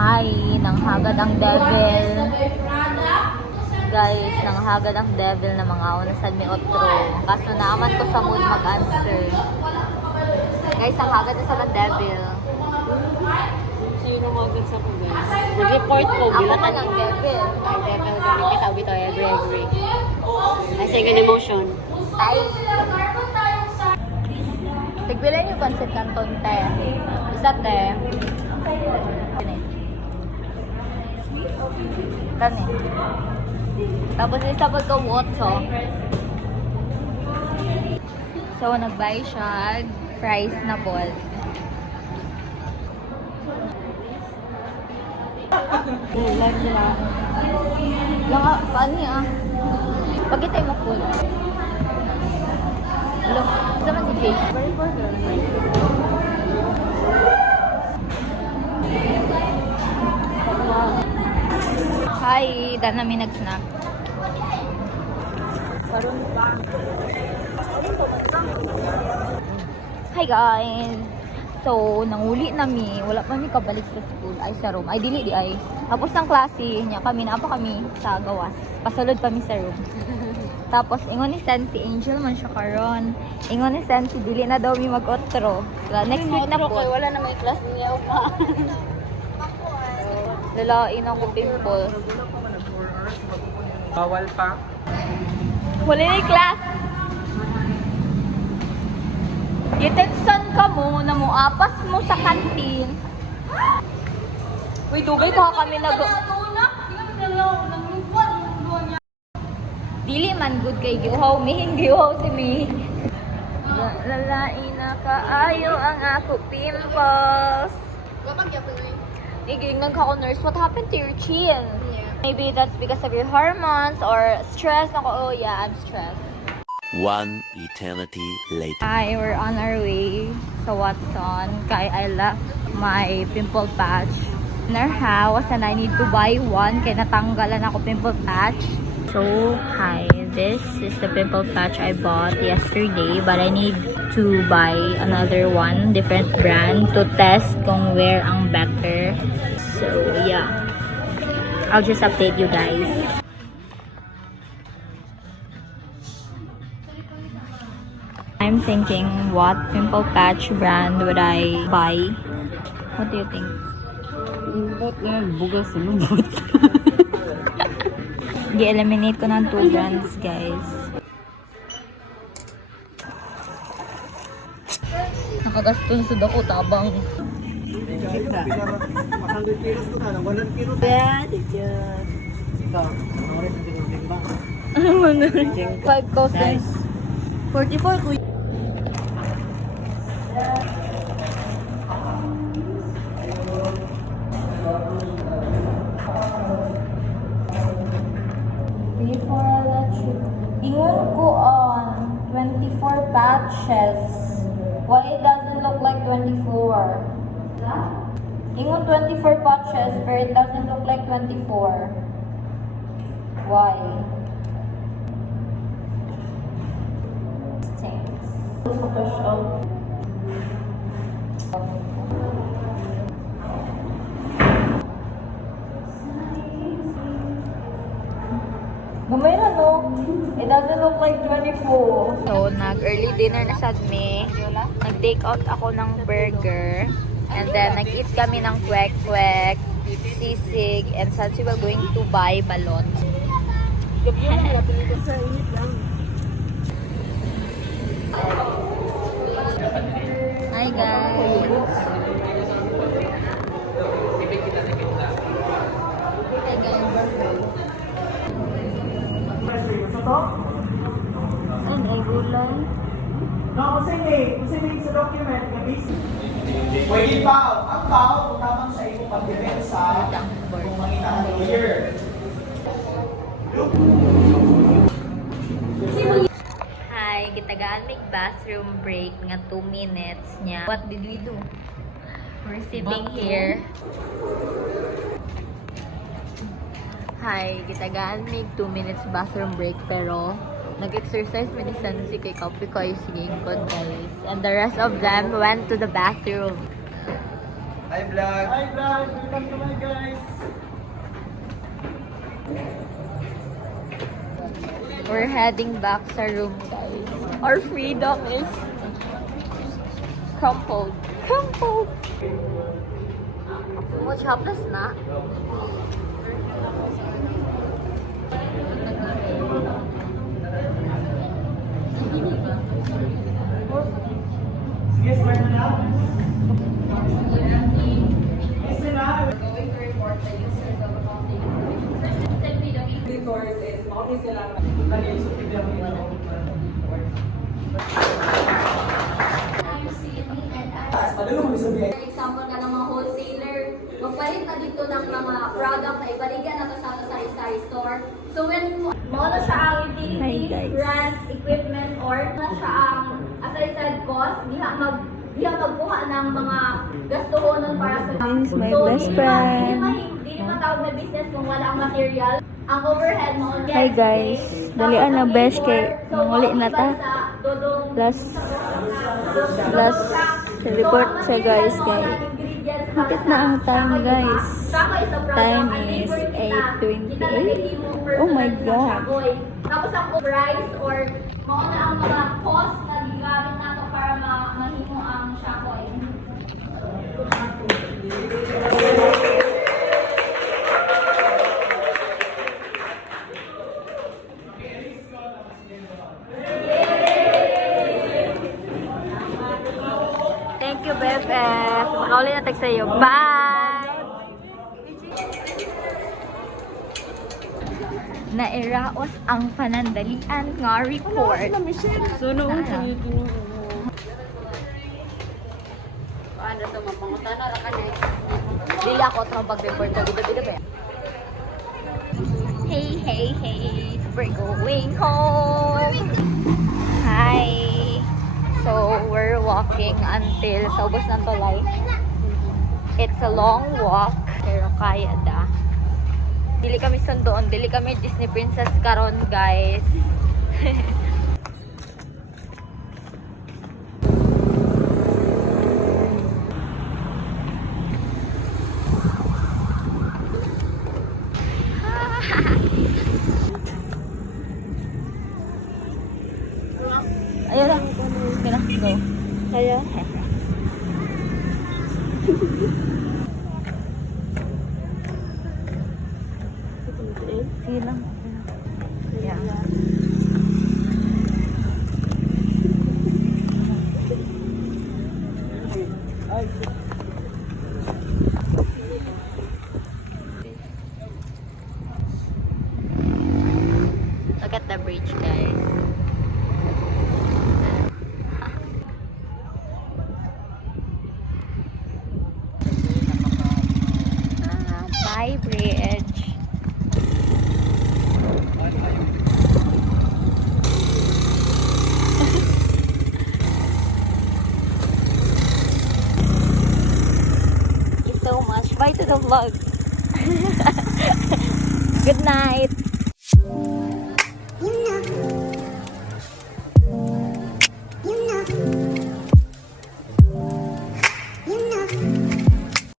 Hi, nanghagad ang devil. Guys, nanghagad ang devil na mga una sa mi otro. Kaso naaman ko sa mood mag-answer. Guys, ang hagad na sa mga devil. Sino magod sa ko, guys? Mag-report ko. Ako man ang devil. Ay, devil kami. Kita, bito. I agree. I second emotion. Tay. Tigbilan yung concept kanton, te. Isa, te. Kani. Tapos isa pa ko wotso. So, nag-buy siya fries na ball. Live nila. Langa, paano ah? Pagkitay mo full. Look, sama si Jake. Very burger. Hi, dahil namin nag-snack. Hi guys! So, nanguli nami. Wala pa kami kabalik sa school. Ay, sa room. Ay, dili di ay. Tapos ng klase niya kami, naapa kami sa gawas. Pasulod kami sa room. Tapos, ingon ni Sensi, Angel man siya karon. Ingon ni Sensi, dili na daw mi mag-otro. Next week na po. Wala na may class niya pa. Lalain ako pimples. Bawal pa. Wala na yung class. Detention ka mo na mo apas mo sa kantin. Uy, dugay ka kami nag... Dili man good kay giuhaw mi, giuhaw si mi. Lalain na kaayo ang ako pimples. Igingnan ka ko nurse, what happened to your chin? Maybe that's because of your hormones or stress. Ako, oh yeah, I'm stressed. One eternity later. Hi, we're on our way sa Watson. Kay I left my pimple patch in our house and I need to buy one. Kaya natanggalan ako pimple patch. So, hi. This is the pimple patch I bought yesterday. But I need to buy another one, different brand, to test kung where ang better. So, yeah. I'll just update you guys. I'm thinking, what pimple patch brand would I buy? What do you think? Lambot na yan. Bugas sa lambot. I-eliminate ko ng 2 brands, guys. Nakagastos sa dako tabang. Yeah, teacher. Ano na? 5,000. 44 ko. Before I let you, ingon ko on 24 patches. Why it doesn't look like 24? Ingon 24 patches, but it doesn't look like 24. Why? Stinks. Gamay na, no? It doesn't look like 24. So, nag-early dinner na sa me. Nag-take out ako ng burger. And then, nag-eat kami ng kwek-kwek, sisig, and saan siya going to buy balon. Hi, guys! Hi, guys! Ay, ay gulay. No, kasi may sa document, pwede ba, ang tao kung tamang sa iyong pagdepensa kung mangita ang lawyer. Hi, gitagaan may bathroom break nga 2 minutes niya. What did we do? We're sitting here. Hi, gitagaan may 2 minutes bathroom break pero nag-exercise mo ni Sensi kay Kapi ko yung singing ko, guys. And the rest of them went to the bathroom. Hi, vlog. Hi vlog, welcome to my guys. We're heading back sa room, guys. Our freedom is crumpled. Crumpled! Much helpless na. Sige, start na. Yes na. Example ka ng mga wholesaler, magpalit na dito ng mga product na ibaligyan na to sa sari-sari store. So when mo na siya ang Hi, utilities, guys. rent, equipment, or na siya ang aside cost, diha magkuha ng mga gastuhonon para sa This is my so, best friend. Hindi naman tawag na business kung wala ang material. Ang overhead mo. Hi, guys. Dalian na best kay manguli na ta. Last report siya, guys, kay hapit na ang time, guys. Time is 8:28. Oh my God. Tapos ang price or mauna ang mga cost na gigamit nato para mahimo ang shakoy. Thank you, BFF. Makauli na tag sa'yo. Bye! Nairaos ang panandalian nga report. Paano ito, mapangutan na lang ka next. Dili ako ito pag-report na bida-bida ba yan? Hey, hey, hey! We're going home! Hi! So, we're walking until sa ubos ng tulay. It's a long walk, pero kaya da. Dili kami sundoon, dili kami Disney Princess karon, guys. Ayun na. Okay na, go. Kaya. Sige lang. Yeah. Look at the bridge, guys. Bye, bridge. Thank you so much. Bye to the vlog. Good night.